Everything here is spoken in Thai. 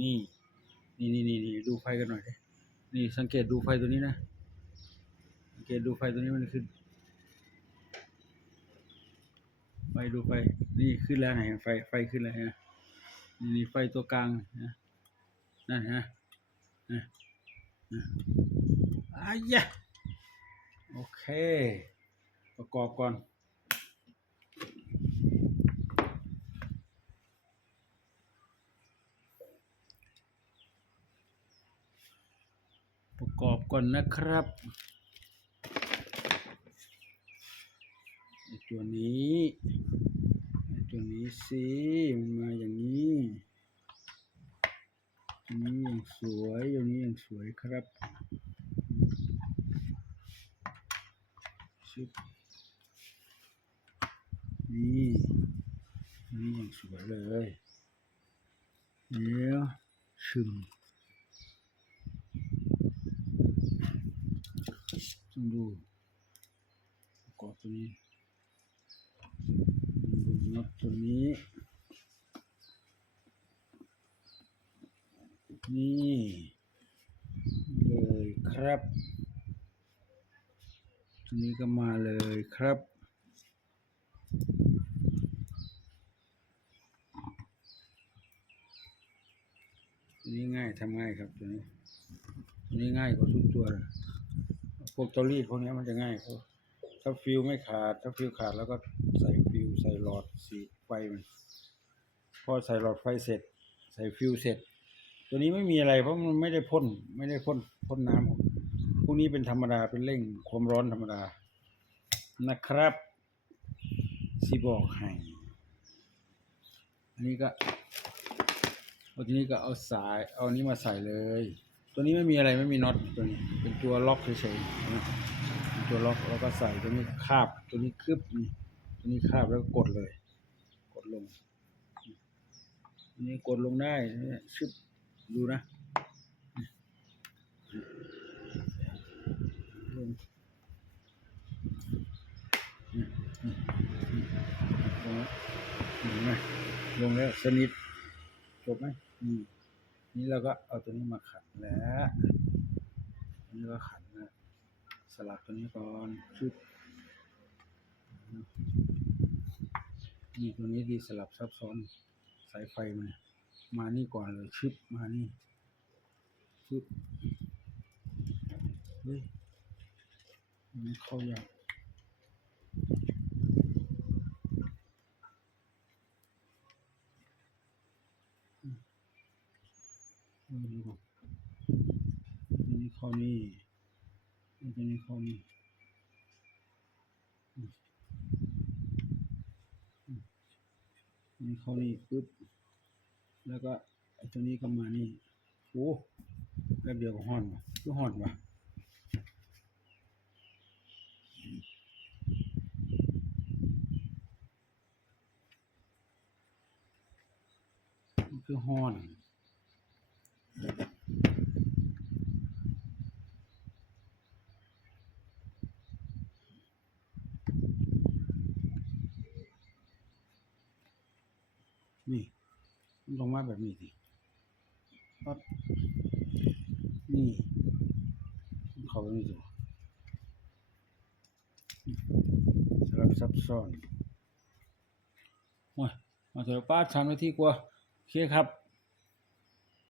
นี่นี่ นี่นี่นี่ดูไฟกันหน่อยดินี่สังเกตดูไฟตัวนี้นะ สังเกตดูไฟตัวนี้มันขึ้น ไฟดูไฟ นี่ขึ้นแล้วไหนไฟไฟขึ้นแล้วนะนี่นี่ไฟตัวกลางนะนั่นฮะนะนะอายะโอเค ประกอบก่อน ประกอบก่อนนะครับ ตัวนี้ตัวนี้สิมันมาอย่างนี้อันนี้อย่างสวยอย่างนี้อย่างสวยครับชึบนี่นนี้อย่างสวยเลยเดี๋ยวชึม ต้องดูประกอบตัวนี้ดูน็อตตัวนี้ นี่เลยครับตัวนี้ก็มาเลยครับตัวนี้ง่ายทำง่ายครับตัวนี้ตัวนี้ง่ายกว่าทุกตัวเลย พวกเตารีดพวกนี้มันจะง่ายเพราถ้าฟิวไม่ขาด ถ้าฟิวขาดแล้วก็ใส่ฟิวใส่หลอดสีไฟมันพอใส่หลอดไฟเสร็จ ใส่ฟิวเสร็จ ตัวนี้ไม่มีอะไรเพราะมันไม่ได้พ่นไม่ได้พ่นพ่นน้ำพวกนี้เป็นธรรมดาเป็นเร่งความร้อนธรรมดานะครับสีบอกให้อันนี้ก็ทีนี้ก็เอาสาย เอานี้มาใส่เลย ตัวนี้ไม่มีอะไรไม่มีน็อตตัวนี้ เป็นตัวล็อกเฉยๆนะเป็นตัวล็อกแล้วก็ใส่ตัวนี้คาบตัวนี้คึบนี่ตัวนี้คาบแล้วก็กดเลย กดลงอันนี้กดลงได้เนี่ยชึบดูนะลงลงแล้วลงแล้วสนิทจบไหมอืม นี่เราก็เอาตัวนี้มาขันแล้วอันนี้ก็ขันนะสลับตัวนี้ก่อนชึบนี่ตัวนี้ดีสลับซับซ้อนสายไฟมันมานี่ก่อนเลยชึบมานี่ชึบเฮ้ยมันเข้ายากเออดูก่อน ตัวนี้เข้านี่ตัวนี้เข้านี่อืมอืมตัวนี้เข้านี่ปึ๊บแล้วก็ไอ้ตัวนี้ก็มานี่โอ้แป๊บเดียวก็ห่อนว่ะก็ห่อนว่ะมันคือห่อน นี่ มันลงมาแบบนี้สิปั๊บนี่เขาแบบนี้สิสลับซับซ้อนโอ้ยมาเถอะป้าสามนาทีกลัวโอเคครับ